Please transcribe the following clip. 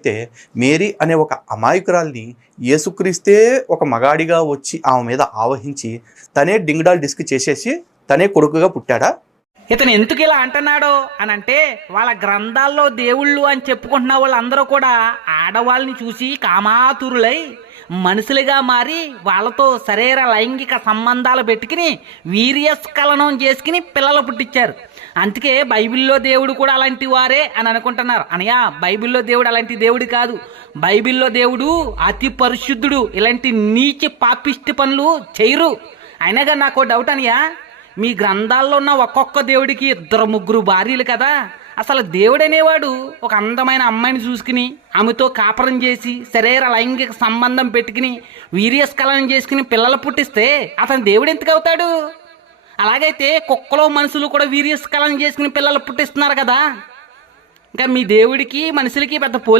అయితే మేరీ అనే ఒక అమాయకురాల్ని యేసుక్రీస్తే ఒక మగాడిగా వచ్చి ఆమె మీద ఆవహించి తనే డింగ్డాల్ డిస్క్ చేసేసి తనే కొడుకుగా పుట్టాడా? ఇతను ఎందుకు ఇలా అంటున్నాడో అని అంటే, వాళ్ళ గ్రంథాల్లో దేవుళ్ళు అని చెప్పుకుంటున్న వాళ్ళందరూ కూడా ఆడవాళ్ళని చూసి కామాతురులై మనుషులుగా మారి వాళ్ళతో శరీర లైంగిక సంబంధాలు పెట్టుకుని వీర్యస్ఖలనం చేసుకుని పిల్లలు పుట్టించారు. అందుకే బైబిల్లో దేవుడు కూడా అలాంటి వారే అని అనుకుంటున్నారు. అనయా, బైబిల్లో దేవుడు అలాంటి దేవుడు కాదు. బైబిల్లో దేవుడు అతి పరిశుద్ధుడు. ఇలాంటి నీచ పాపిష్టి పనులు చేయరు. అయినాగా నాకు డౌట్ అనయా, మీ గ్రంథాల్లో ఉన్న ఒక్కొక్క దేవుడికి 2-3 భార్యలు కదా. అసలు దేవుడు అనేవాడు ఒక అందమైన అమ్మాయిని చూసుకుని ఆమెతో కాపురం చేసి శరీర లైంగిక సంబంధం పెట్టుకుని వీర్యస్ఖలనం చేసుకుని పిల్లలు పుట్టిస్తే అతను దేవుడు ఎందుకు అవుతాడు? అలాగైతే కుక్కలో మనుషులు కూడా వీర్యస్ఖలనం చేసుకుని పిల్లలు పుట్టిస్తున్నారు కదా. ఇంకా మీ దేవుడికి మనుషులకి పెద్ద పోలిక